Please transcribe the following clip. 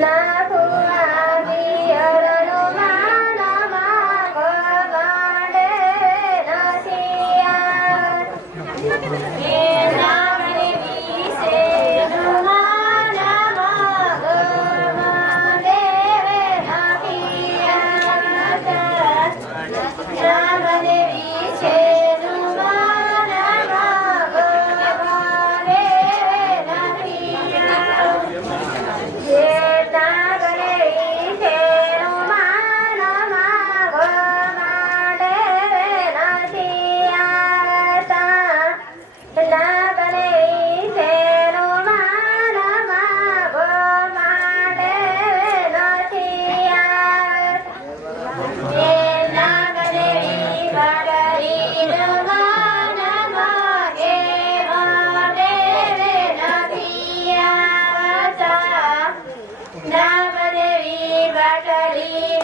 Yeah. Daddy.